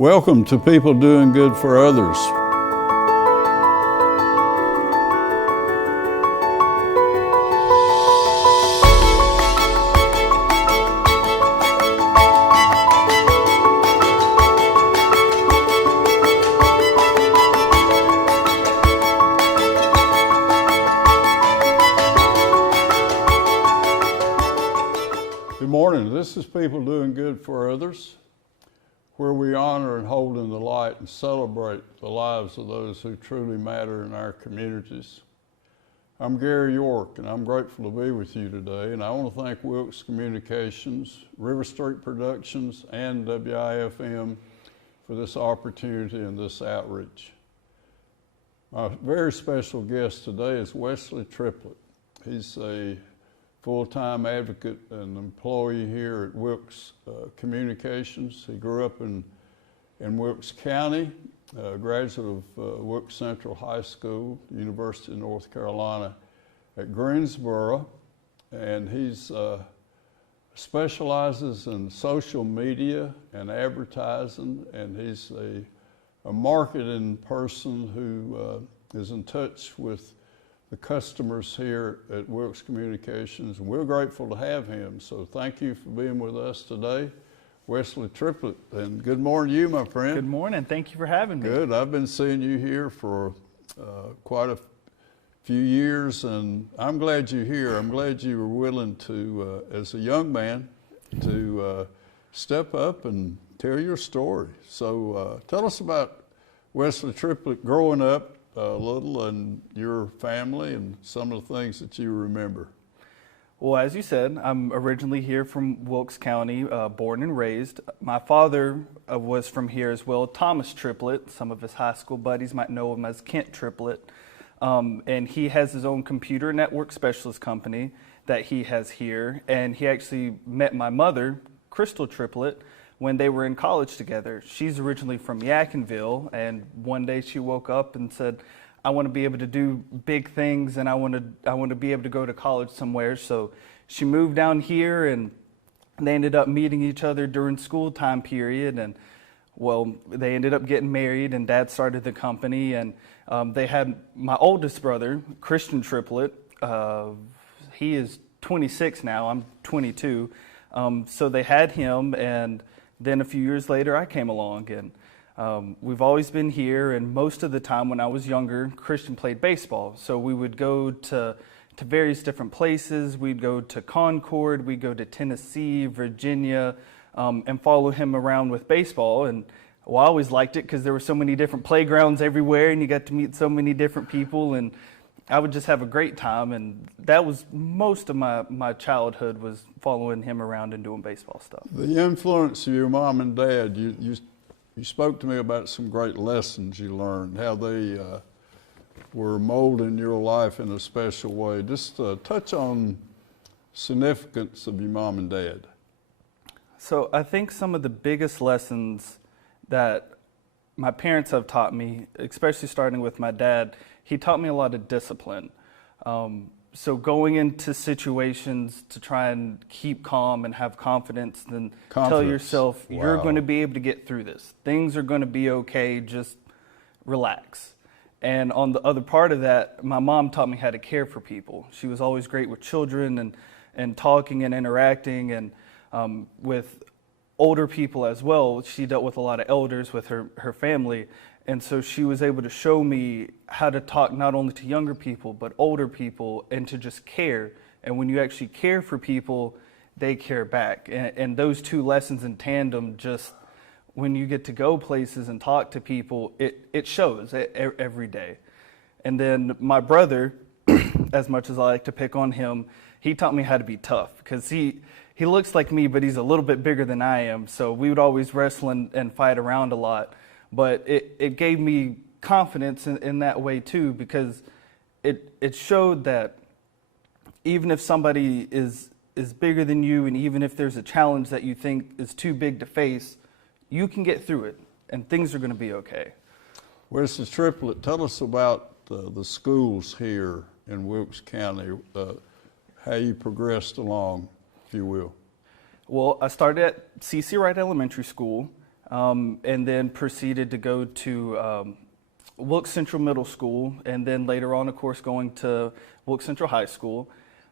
Welcome to People Doing Good for Others. Good morning. This is People Doing Good for Others, where we honor and hold in the light and celebrate the lives of those who truly matter in our communities. I'm Gary York, and I'm grateful to be with you today, and I want to thank Wilkes Communications, River Street Productions, and WIFM for this opportunity and this outreach. My very special guest today is Wesley Triplett. He's a full-time advocate and employee here at Wilkes Communications. He grew up in Wilkes County, a graduate of Wilkes Central High School, University of North Carolina at Greensboro, and he's specializes in social media and advertising, and he's a marketing person who is in touch with the customers here at Wilkes Communications, and we're grateful to have him. So thank you for being with us today, Wesley Triplett, and good morning to you, my friend. Good morning. Thank you for having me. Good. I've been seeing you here for quite a few years, and I'm glad you're here. I'm glad you were willing to, as a young man, to step up and tell your story. So tell us about Wesley Triplett growing up a little, and your family, and some of the things that you remember. Well, as you said, I'm originally here from Wilkes County, born and raised. My father was from here as well, Thomas Triplett. Some of his high school buddies might know him as Kent Triplett. And he has his own computer network specialist company that he has here. And he actually met my mother, Crystal Triplett, when they were in college together. She's originally from Yadkinville, and one day she woke up and said, I want to be able to do big things, and I want to be able to go to college somewhere. So she moved down here, and they ended up meeting each other during school time period, and well, they ended up getting married, and Dad started the company, and they had my oldest brother, Christian Triplett. He is 26 now, I'm 22. So they had him, and then a few years later, I came along, and we've always been here. And most of the time when I was younger, Christian played baseball. So we would go to various different places. We'd go to Concord, we'd go to Tennessee, Virginia, and follow him around with baseball. And well, I always liked it because there were so many different playgrounds everywhere, and you got to meet so many different people, and I would just have a great time. And that was most of my childhood, was following him around and doing baseball stuff. The influence of your mom and dad, you spoke to me about some great lessons you learned, how they were molding your life in a special way. Just touch on significance of your mom and dad. So I think some of the biggest lessons that my parents have taught me, especially starting with my dad, he taught me a lot of discipline. So going into situations to try and keep calm and have confidence, then tell yourself, you're going to be able to get through this. Things are going to be okay, just relax. And on the other part of that, my mom taught me how to care for people. She was always great with children and talking and interacting, and with older people as well. She dealt with a lot of elders with her family. And so she was able to show me how to talk not only to younger people, but older people, and to just care. And when you actually care for people, they care back. And those two lessons in tandem, just when you get to go places and talk to people, it shows every day. And then my brother, as much as I like to pick on him, he taught me how to be tough, because he looks like me, but he's a little bit bigger than I am. So we would always wrestle and fight around a lot. But it gave me confidence in that way too, because it showed that even if somebody is bigger than you, and even if there's a challenge that you think is too big to face, you can get through it, and things are going to be okay. Wesley Triplett, tell us about the schools here in Wilkes County, how you progressed along, if you will. Well, I started at C.C. Wright Elementary School. and then proceeded to go to Wilkes Central Middle School, and then later on, of course, going to Wilkes Central High School.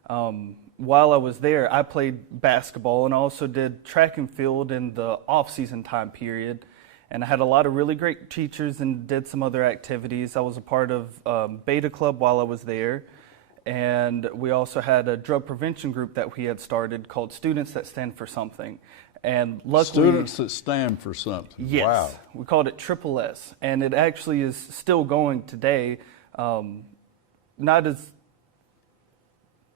While I was there, I played basketball and also did track and field in the off-season time period. And I had a lot of really great teachers and did some other activities. I was a part of Beta Club while I was there. And we also had a drug prevention group that we had started called Students That Stand for Something. And luckily, Students That Stand for Something. Yes, Wow. We called it Triple S, and it actually is still going today. Not as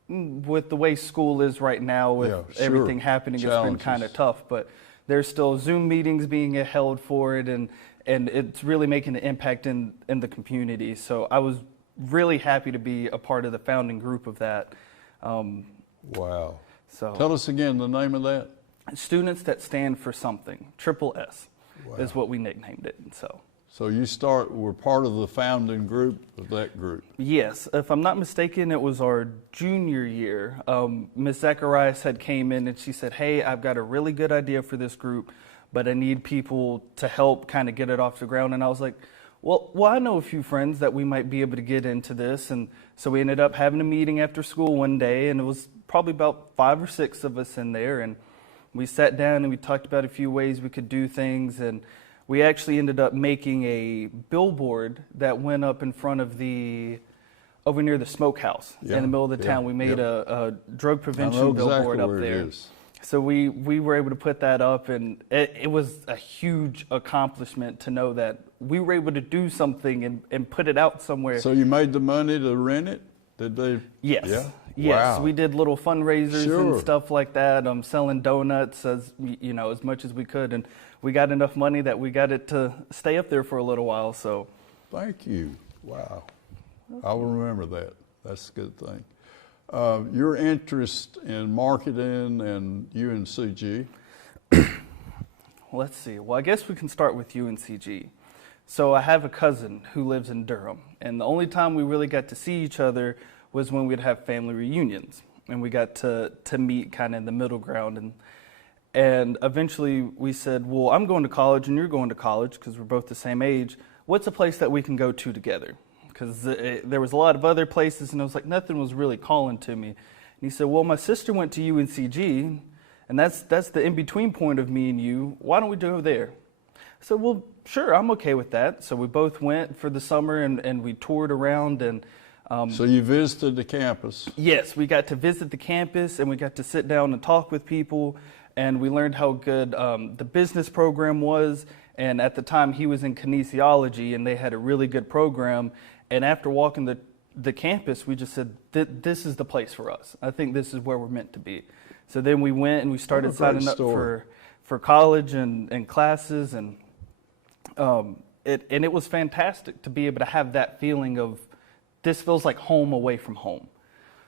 with the way school is right now, with everything happening, Challenges. it's been kind of tough. But there's still Zoom meetings being held for it, and it's really making an impact in the community. So I was really happy to be a part of the founding group of that. Wow. So Tell us again the name of that. Students That Stand for Something, Triple S, Wow. is what we nicknamed it. So you were part of the founding group of that group. Yes, if I'm not mistaken, it was our junior year. Ms. Zacharias had came in and she said, "Hey, I've got a really good idea for this group, but I need people to help kind of get it off the ground." And I was like, well, I know a few friends that we might be able to get into this. And so we ended up having a meeting after school one day, and it was probably about 5 or 6 of us in there. And we sat down and we talked about a few ways we could do things. And we actually ended up making a billboard that went up in front of over near the smokehouse in the middle of the town. We made a drug prevention billboard up there. So we were able to put that up, and it was a huge accomplishment to know that we were able to do something and put it out somewhere. So you made the money to rent it? Did they? Yes. Yeah? Yes, Wow. we did little fundraisers and stuff like that, selling donuts as much as we could, and we got enough money that we got it to stay up there for a little while. So, Thank you. Wow. I will remember that. That's a good thing. Your interest in marketing and UNCG? Let's see. Well, I guess we can start with UNCG. So I have a cousin who lives in Durham, and the only time we really got to see each other was when we'd have family reunions, and we got to meet kind of in the middle ground. And eventually we said, well, I'm going to college and you're going to college because we're both the same age. What's a place that we can go to together? Because there was a lot of other places, and it was like nothing was really calling to me. And he said, well, my sister went to UNCG, and that's the in-between point of me and you. Why don't we go there? I said, well, sure, I'm okay with that. So we both went for the summer, and we toured around. And so you visited the campus? Yes, we got to visit the campus, and we got to sit down and talk with people, and we learned how good the business program was. And at the time, he was in kinesiology, and they had a really good program. And after walking the campus, we just said, this is the place for us. I think this is where we're meant to be. So then we went and we started signing up for college and classes. And it was fantastic to be able to have that feeling of this feels like home away from home.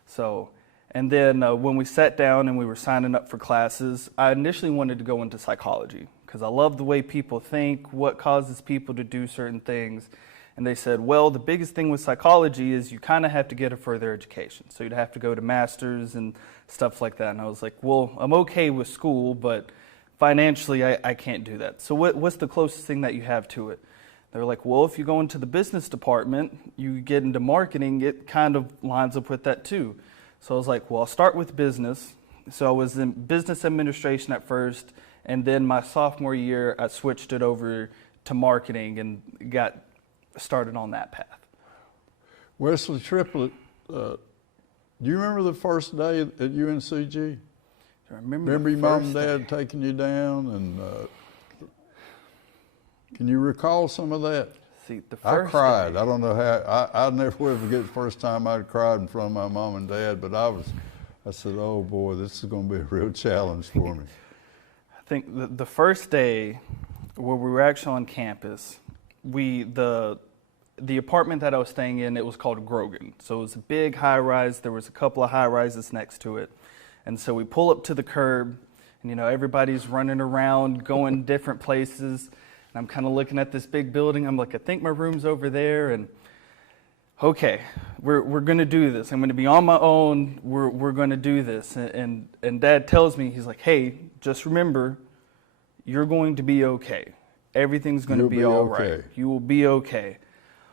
So, and then when we sat down and we were signing up for classes, I initially wanted to go into psychology because I love the way people think, what causes people to do certain things. And they said, well, the biggest thing with psychology is you kind of have to get a further education. So you'd have to go to master's and stuff like that. And I was like, well, I'm okay with school, but financially I can't do that. So what's the closest thing that you have to it? They were like, well, if you go into the business department, you get into marketing, it kind of lines up with that too. So I was like, well, I'll start with business. So I was in business administration at first, and then my sophomore year, I switched it over to marketing and got started on that path. Wesley Triplett, do you remember the first day at UNCG? I Remember your mom and dad taking you down, and can you recall some of that? See, the I first cried. day, I don't know how. I never will forget the first time I cried in front of my mom and dad. But I said, "Oh boy, this is going to be a real challenge for me." I think the first day where we were actually on campus, the apartment that I was staying in, it was called Grogan. So it was a big high rise. There was a couple of high rises next to it, and so we pull up to the curb, and everybody's running around, going different places. And I'm kind of looking at this big building. I'm like, I think my room's over there, and okay, we're going to do this. I'm going to be on my own. We're going to do this. And Dad tells me, he's like, hey, just remember, you're going to be okay. Everything's going to be all right. You will be okay.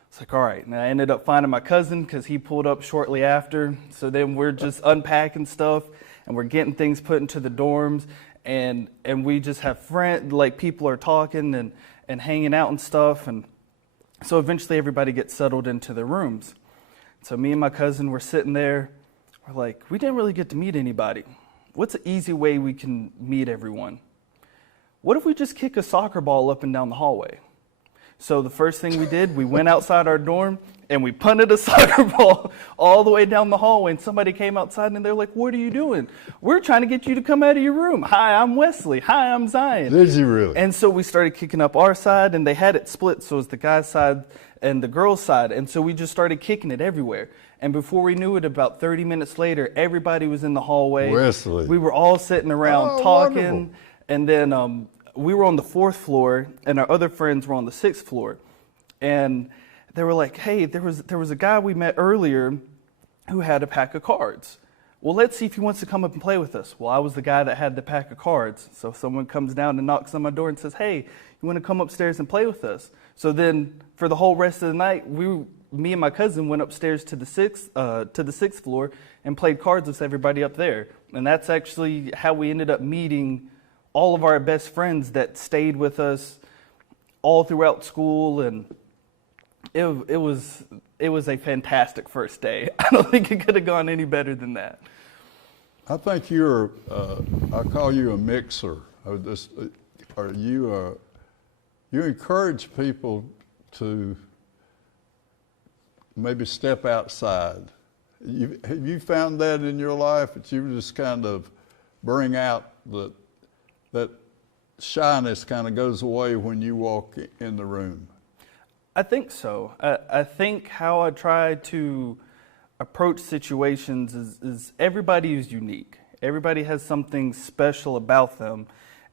It's like, all right. And I ended up finding my cousin because he pulled up shortly after. So then we're just unpacking stuff and we're getting things put into the dorms. And we just have friends, like people are talking and hanging out and stuff. And so eventually everybody gets settled into their rooms. So me and my cousin were sitting there. We're like, we didn't really get to meet anybody. What's an easy way we can meet everyone? What if we just kick a soccer ball up and down the hallway? So the first thing we did, we went outside our dorm and we punted a soccer ball all the way down the hallway. And somebody came outside and they're like, what are you doing? We're trying to get you to come out of your room. Hi, I'm Wesley. Hi, I'm Zion. Did you really? And so we started kicking up our side, and they had it split. So it was the guy's side and the girl's side. And so we just started kicking it everywhere. And before we knew it, about 30 minutes later, everybody was in the hallway. Wesley. We were all sitting around talking. Wonderful. And then we were on the 4th floor, and our other friends were on the 6th floor. And they were like, hey, there was a guy we met earlier who had a pack of cards. Well, let's see if he wants to come up and play with us. Well, I was the guy that had the pack of cards. So someone comes down and knocks on my door and says, hey, you want to come upstairs and play with us? So then for the whole rest of the night, me and my cousin went upstairs to the 6th floor and played cards with everybody up there. And that's actually how we ended up meeting all of our best friends that stayed with us all throughout school. And it was a fantastic first day. I don't think it could have gone any better than that. I think you're, I call you a mixer. You encourage people to maybe step outside. Have you found that in your life, that you just kind of bring out that shyness kind of goes away when you walk in the room? I think so. I think how I try to approach situations is everybody is unique. Everybody has something special about them.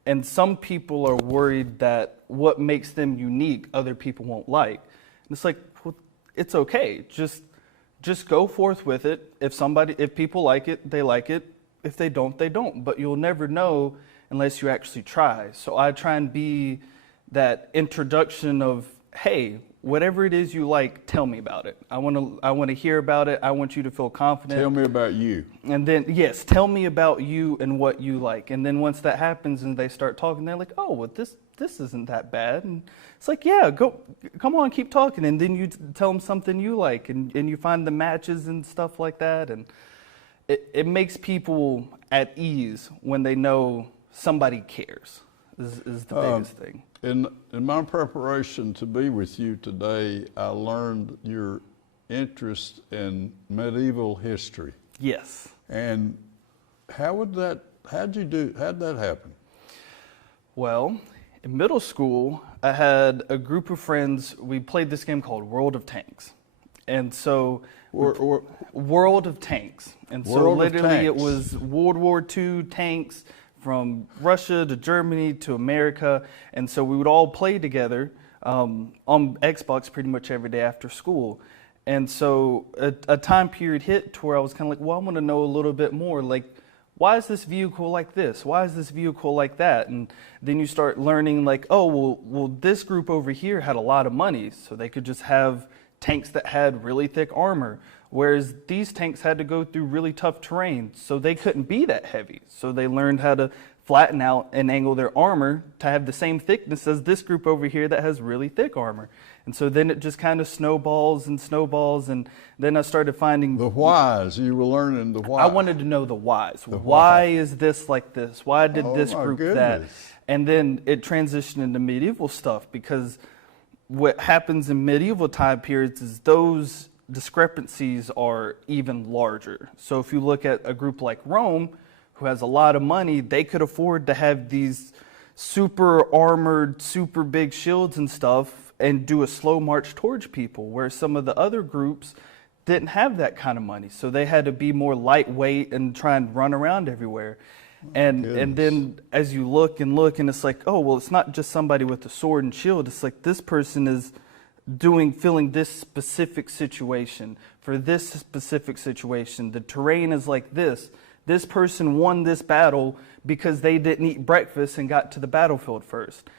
And some people are worried that what makes them unique, other people won't like. And it's like, well, it's okay. Just go forth with it. If people like it, they like it. If they don't, they don't. But you'll never know unless you actually try. So I try and be that introduction of, hey, whatever it is you like, tell me about it. I want to hear about it. I want you to feel confident. Tell me about you. And then, yes, tell me about you and what you like. And then once that happens and they start talking, they're like, oh, well, this isn't that bad. And it's like, yeah, come on, keep talking. And then you tell them something you like, and you find the matches and stuff like that. And it makes people at ease when they know somebody cares is the biggest thing. In my preparation to be with you today, I learned your interest in medieval history. Yes. And how'd that happen? Well, in middle school, I had a group of friends. We played this game called World of Tanks. And so, World of Tanks. And so literally it was World War II tanks, from Russia to Germany to America. And so we would all play together on Xbox pretty much every day after school. And so a time period hit to where I was kind of like, well, I want to know a little bit more. Like, why is this vehicle like this? Why is this vehicle like that? And then you start learning like, oh, well, this group over here had a lot of money, so they could just have tanks that had really thick armor. Whereas these tanks had to go through really tough terrain, so they couldn't be that heavy. So they learned how to flatten out and angle their armor to have the same thickness as this group over here that has really thick armor. And so then it just kind of snowballs, and then I started finding the whys. You were learning the why. I wanted to know the whys. Why is this like this? Why did this group that? And then it transitioned into medieval stuff, because what happens in medieval time periods is those discrepancies are even larger. So if you look at a group like Rome, who has a lot of money, they could afford to have these super armored, super big shields and stuff and do a slow march towards people, where some of the other groups didn't have that kind of money. So they had to be more lightweight and try and run around everywhere. And then as you look, and it's like, oh, well, it's not just somebody with a sword and shield. It's like this person is filling this specific situation for this specific situation. The terrain is like this. This person won this battle because they didn't eat breakfast and got to the battlefield first.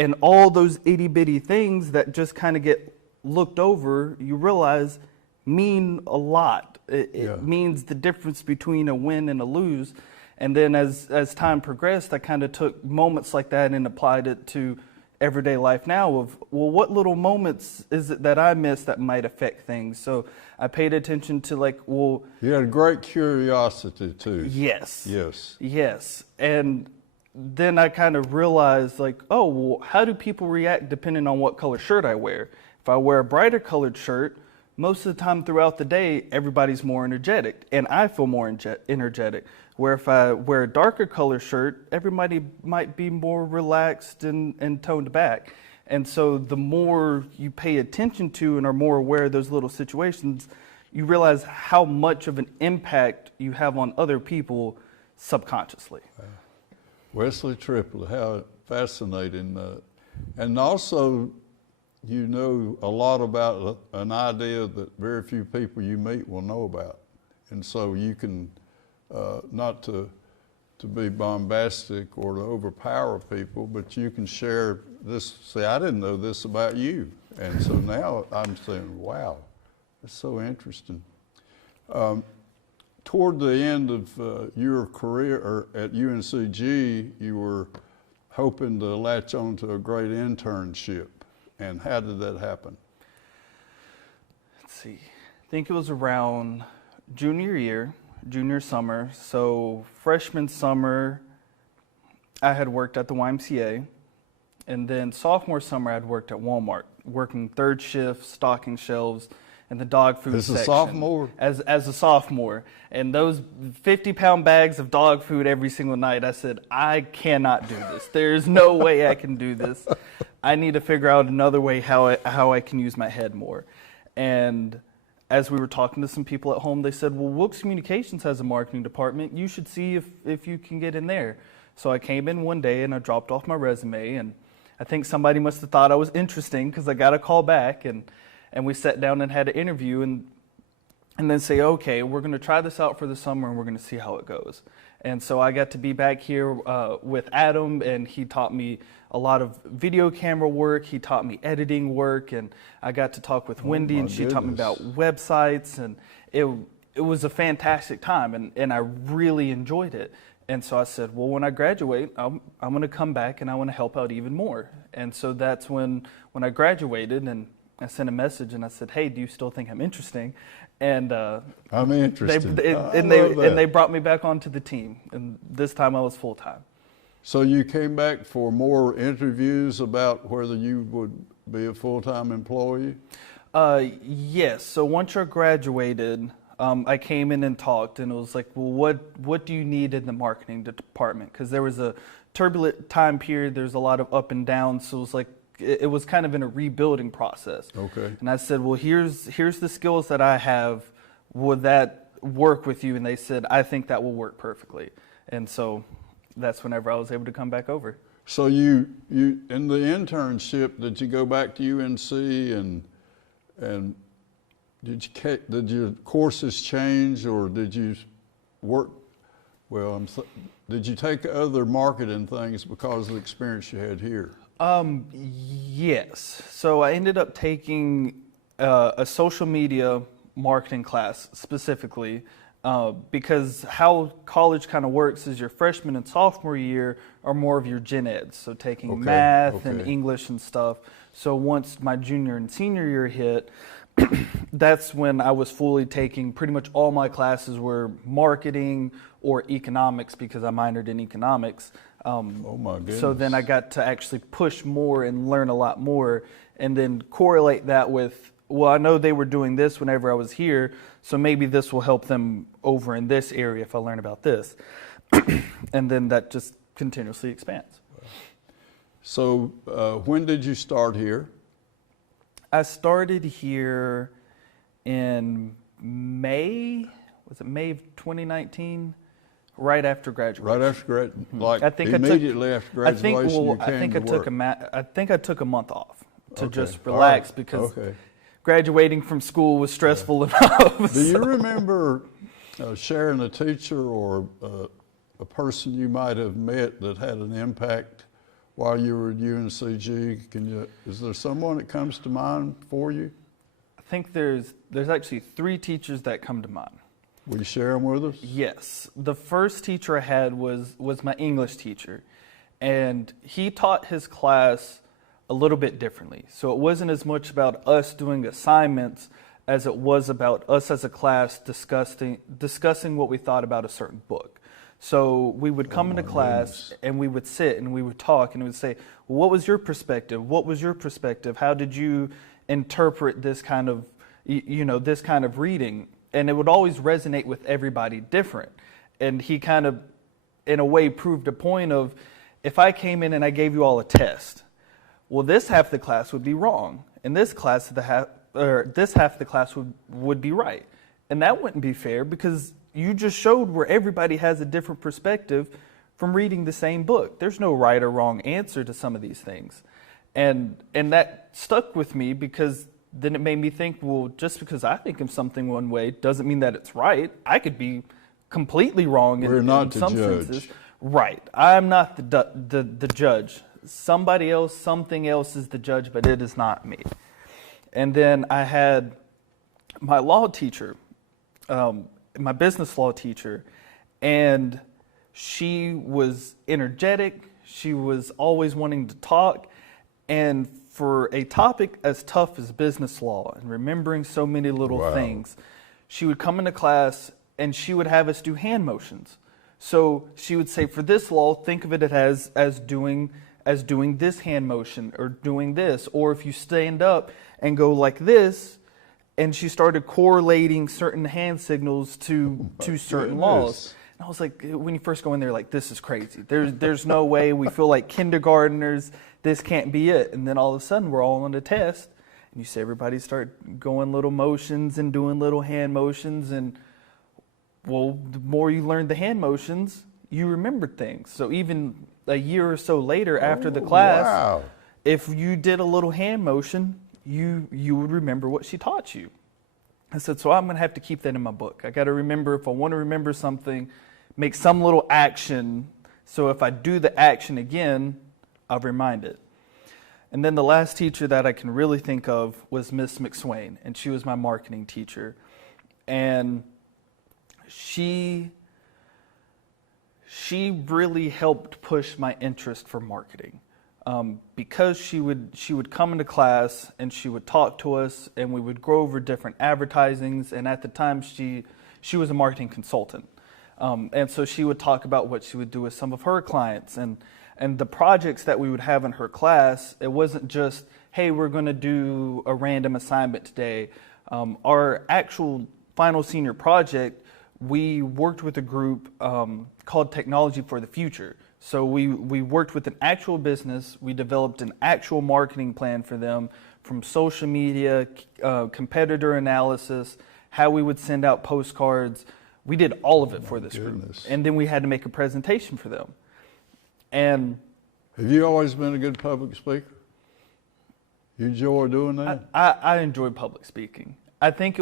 And all those itty bitty things that just kind of get looked over, you realize mean a lot. It means the difference between a win and a lose. And then as time progressed, I kind of took moments like that and applied it to everyday life now of, well, what little moments is it that I miss that might affect things? So I paid attention to like, well... You had great curiosity too. Yes. Yes. Yes. And then I kind of realized like, oh, well, how do people react depending on what color shirt I wear? If I wear a brighter colored shirt, most of the time throughout the day, everybody's more energetic, and I feel more energetic. Where if I wear a darker color shirt, everybody might be more relaxed and toned back. And so the more you pay attention to and are more aware of those little situations, you realize how much of an impact you have on other people subconsciously. Wesley Triplett, how fascinating. And also, you know a lot about an idea that very few people you meet will know about. And so you can, not to be bombastic or to overpower people, but you can share this, say, I didn't know this about you. And so now I'm saying, wow, that's so interesting. Toward the end of your career at UNCG, you were hoping to latch on to a great internship. And how did that happen? Let's see. I think it was around junior summer. So freshman summer, I had worked at the YMCA. And then sophomore summer, I'd worked at Walmart, working third shift, stocking shelves, and the dog food section. As a sophomore? As a sophomore. And those 50-pound bags of dog food every single night, I said, I cannot do this. There's no way I can do this. I need to figure out another way how I can use my head more. And as we were talking to some people at home, they said, well, Wilkes Communications has a marketing department. You should see if you can get in there. So I came in one day and I dropped off my resume, and I think somebody must have thought I was interesting because I got a call back, and we sat down and had an interview and then say, okay, we're going to try this out for the summer and we're going to see how it goes. And so I got to be back here with Adam, and he taught me a lot of video camera work. He taught me editing work, and I got to talk with Wendy, and she taught me about websites, and it was a fantastic time, and I really enjoyed it. And so I said, well, when I graduate, I'm going to come back and I want to help out even more. And so that's when I graduated, and I sent a message and I said, hey, do you still think I'm interesting? And I'm interested. They brought me back onto the team, and this time I was full time. So you came back for more interviews about whether you would be a full-time employee? Yes. So once you're graduated, I came in and talked, and it was like, well, what do you need in the marketing department? Because there was a turbulent time period. There's a lot of up and down. So it was like, it was kind of in a rebuilding process. Okay. And I said, well, here's the skills that I have. Would that work with you? And they said, I think that will work perfectly. And so that's whenever I was able to come back over. So you in the internship, did you go back to UNC and did your courses change, or did you work? Well, did you take other marketing things because of the experience you had here? Yes. So I ended up taking a social media marketing class specifically because how college kind of works is your freshman and sophomore year are more of your gen eds, so taking math and English and stuff. So once my junior and senior year hit, that's when I was fully taking pretty much all my classes were marketing or economics because I minored in economics. Oh my goodness. So then I got to actually push more and learn a lot more, and then correlate that with, well, I know they were doing this whenever I was here, so maybe this will help them over in this area if I learn about this. And then that just continuously expands. So when did you start here? I started here in May, was it May of 2019? Right after graduation. Right after graduation, like I think immediately after graduation, you came to work. I think I took a month off to just relax because graduating from school was stressful enough. Do you remember sharing a teacher or a person you might have met that had an impact while you were at UNCG? Is there someone that comes to mind for you? I think there's actually 3 teachers that come to mind. Will you share them with us? Yes. The first teacher I had was my English teacher, and he taught his class a little bit differently. So it wasn't as much about us doing assignments as it was about us as a class discussing what we thought about a certain book. So we would come into class and we would sit and we would talk and we would say, well, what was your perspective? What was your perspective? How did you interpret this kind of, this kind of reading? And it would always resonate with everybody different. And he kind of, in a way, proved a point of, if I came in and I gave you all a test, well, this half of the class would be wrong, and this half of the class would be right. And that wouldn't be fair, because you just showed where everybody has a different perspective from reading the same book. There's no right or wrong answer to some of these things. And that stuck with me, because then it made me think, well, just because I think of something one way doesn't mean that it's right. I could be completely wrong in some senses. Right. I'm not the judge. Somebody else, something else is the judge, but it is not me. And then I had my law teacher, my business law teacher, and she was energetic. She was always wanting to talk. And for a topic as tough as business law and remembering so many little things, she would come into class and she would have us do hand motions. So she would say, for this law, think of it as doing this hand motion, or doing this, or if you stand up and go like this. And she started correlating certain hand signals to certain laws. And I was like, when you first go in there, like, this is crazy. There's no way. We feel like kindergartners. This can't be it. And then all of a sudden, we're all on a test. And you see everybody start going little motions and doing little hand motions. And, well, the more you learn the hand motions, you remember things. So even a year or so later after the class, if you did a little hand motion, you would remember what she taught you. I said, so I'm going to have to keep that in my book. I got to remember, if I want to remember something, make some little action, so if I do the action again, I'll remind it. And then the last teacher that I can really think of was Miss McSwain, and she was my marketing teacher. And she really helped push my interest for marketing. Because she would come into class and she would talk to us, and we would go over different advertisings. And at the time, she was a marketing consultant, and so she would talk about what she would do with some of her clients and the projects that we would have in her class. It wasn't just, hey, we're going to do a random assignment today. Our actual final senior project, we worked with a group called Technology for the Future. So we worked with an actual business. We developed an actual marketing plan for them, from social media, competitor analysis, how we would send out postcards. We did all of it for this group. And then we had to make a presentation for them. And have you always been a good public speaker? You enjoy doing that? I enjoy public speaking. I think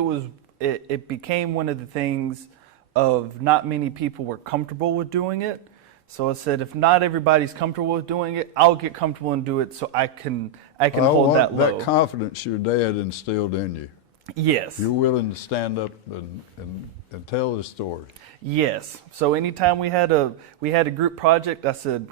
it became one of the things of not many people were comfortable with doing it. So I said, if not everybody's comfortable with doing it, I'll get comfortable and do it, so I can hold that low. That confidence your dad instilled in you. Yes. You're willing to stand up and tell the story. Yes. So anytime we had a group project, I said,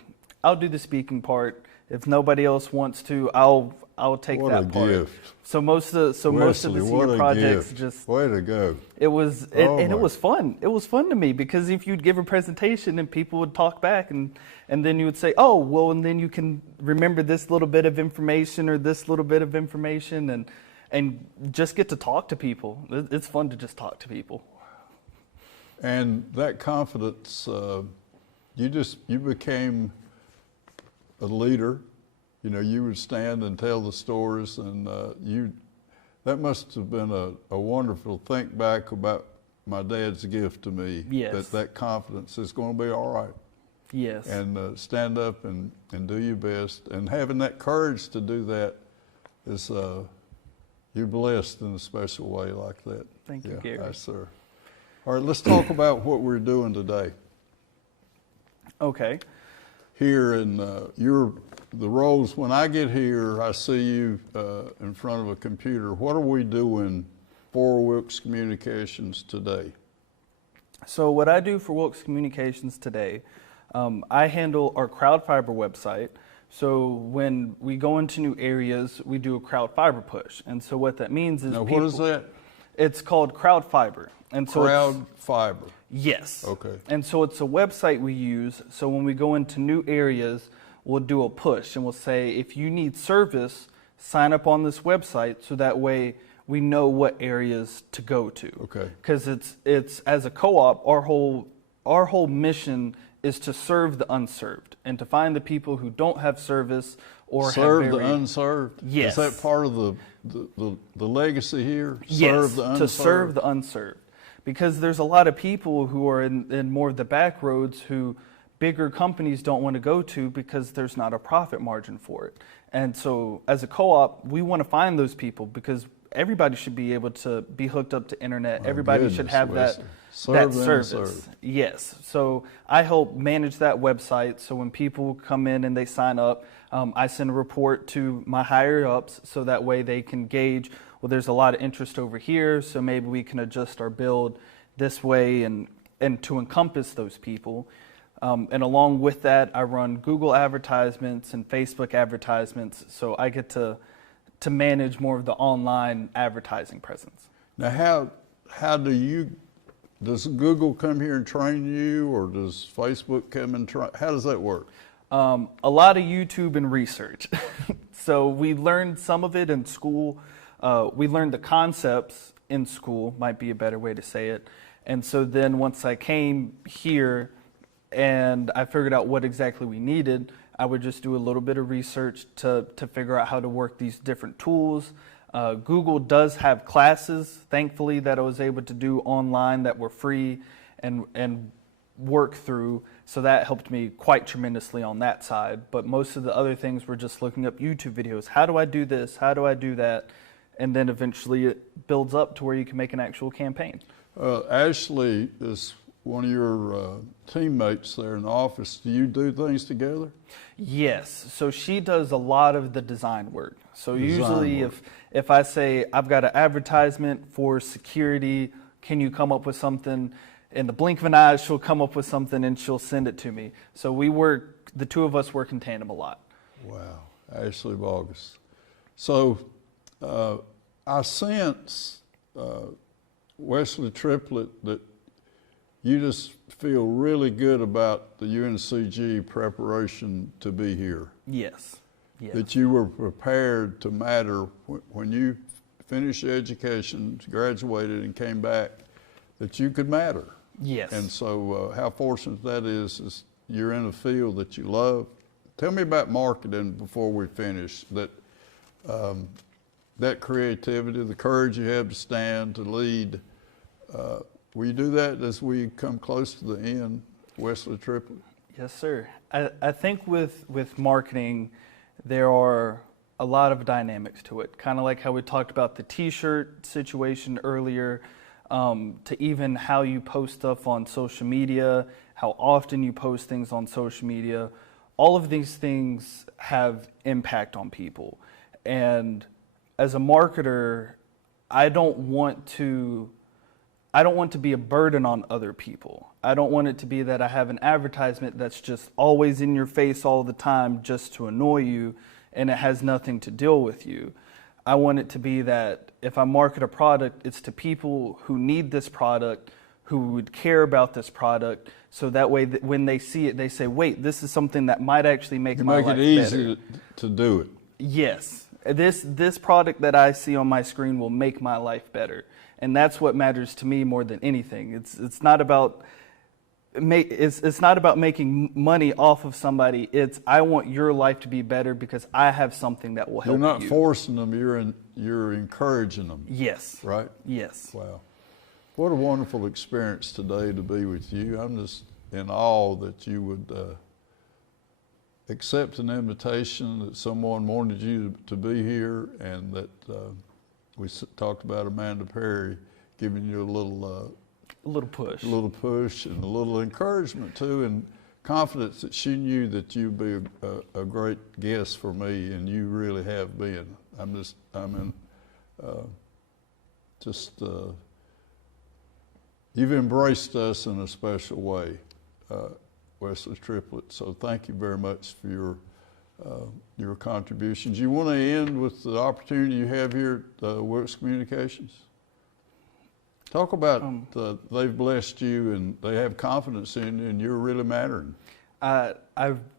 I'll do the speaking part. If nobody else wants to, I'll take that part. What a gift. So most of the senior projects just way to go. It was it was fun. It was fun to me, because if you'd give a presentation and people would talk back, and then you would say, oh, well, and then you can remember this little bit of information or this little bit of information, and just get to talk to people. It's fun to just talk to people. And that confidence, you became a leader. You know, you would stand and tell the stories, and that must have been a wonderful think back about my dad's gift to me. Yes. That confidence is going to be all right. Yes. And stand up and do your best. And having that courage to do that is, you're blessed in a special way like that. Thank you, Gary. Yes, sir. All right, let's talk about what we're doing today. Okay. here in the roles. When I get here, I see you in front of a computer. What are we doing for Wilkes Communications today? So what I do for Wilkes Communications today, I handle our crowd fiber website. So when we go into new areas, we do a crowd fiber push. And so what that means is Now, what is that? It's called crowd fiber. And so Crowd fiber. Yes. Okay. And so it's a website we use. So when we go into new areas, we'll do a push and we'll say, if you need service, sign up on this website, so that way we know what areas to go to. Okay. Because it's as a co-op, our whole mission is to serve the unserved and to find the people who don't have service or serve the unserved. Yes. Is that part of the legacy here? Yes. Serve the unserved. To serve the unserved, because there's a lot of people who are in more of the back roads who bigger companies don't want to go to because there's not a profit margin for it. And so as a co-op, we want to find those people because everybody should be able to be hooked up to internet. My Everybody should have goodness, that Wesley. service. Serve. Yes. So I help manage that website. So when people come in and they sign up, I send a report to my higher ups so that way they can gauge, well, there's a lot of interest over here, so maybe we can adjust our build this way and to encompass those people. And along with that, I run Google advertisements and Facebook advertisements, so I get to manage more of the online advertising presence. Now, how does Google come here and train you, or does Facebook come and train? How does that work? A lot of YouTube and research. So we learned some of it in school. We learned the concepts in school, might be a better way to say it. And so then once I came here and I figured out what exactly we needed, I would just do a little bit of research to figure out how to work these different tools. Google does have classes, thankfully, that I was able to do online that were free and work through. So that helped me quite tremendously on that side. But most of the other things were just looking up YouTube videos. How do I do this? How do I do that? And then eventually it builds up to where you can make an actual campaign. Ashley is one of your teammates there in the office. Do you do things together? Yes. So she does a lot of the design work. So usually work. if I say, I've got an advertisement for security, can you come up with something? In the blink of an eye, she'll come up with something and she'll send it to me. So the two of us work in tandem a lot. Wow, Ashley Vargas. So I sense, Wesley Triplett, that you just feel really good about the UNCG preparation to be here. Yes. Yes. That you were prepared to matter when you finished your education, graduated, and came back, that you could matter. Yes. And so how fortunate that is you're in a field that you love. Tell me about marketing before we finish, that creativity, the courage you have to stand, to lead. Will you do that as we come close to the end, Wesley Triplett? Yes, sir. I think with marketing, there are a lot of dynamics to it. Kind of like how we talked about the T-shirt situation earlier, to even how you post stuff on social media, how often you post things on social media. All of these things have impact on people. And as a marketer, I don't want to be a burden on other people. I don't want it to be that I have an advertisement that's just always in your face all the time just to annoy you and it has nothing to deal with you. I want it to be that if I market a product, it's to people who need this product, who would care about this product, so that way when they see it, they say, wait, this is something that might actually make my life better. Make it easy to do it. Yes. This product that I see on my screen will make my life better. And that's what matters to me more than anything. It's not about making money off of somebody. It's I want your life to be better because I have something that will help you. You're not forcing them, you're encouraging them. Yes. Right? Yes. Wow. What a wonderful experience today to be with you. I'm just in awe that you would accept an invitation, that someone wanted you to be here, and that we talked about Amanda Perry giving you a little push. A little push and a little encouragement too, and confidence that she knew that you'd be a great guest for me, and you really have been. You've embraced us in a special way, Wesley Triplett. So thank you very much for your contributions. You want to end with the opportunity you have here at Wilkes Communications? Talk about they've blessed you and they have confidence in you and you're really mattering. I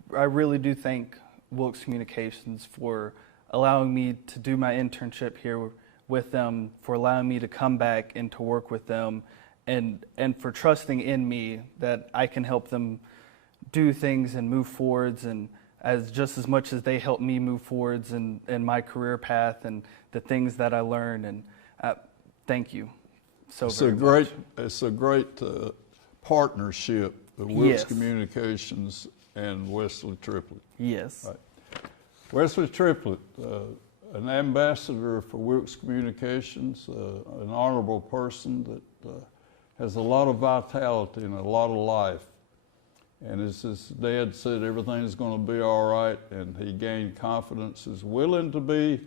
really do thank Wilkes Communications for allowing me to do my internship here with them, for allowing me to come back and to work with them, and for trusting in me that I can help them do things and move forwards, and just as much as they help me move forwards in my career path and the things that I learned. And thank you so very much. It's a great partnership, the Wilkes Yes. Communications and Wesley Triplett. Yes. Right. Wesley Triplett, an ambassador for Wilkes Communications, an honorable person that has a lot of vitality and a lot of life. And as his dad said, everything's going to be all right, and he gained confidence, is willing to be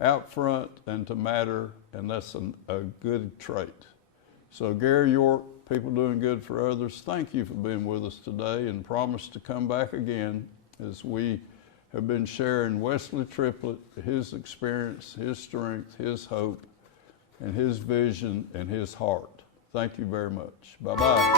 out front and to matter, and that's a good trait. So Gary York, People Doing Good for Others, thank you for being with us today, and promise to come back again as we have been sharing Wesley Triplett, his experience, his strength, his hope, and his vision and his heart. Thank you very much. Bye-bye.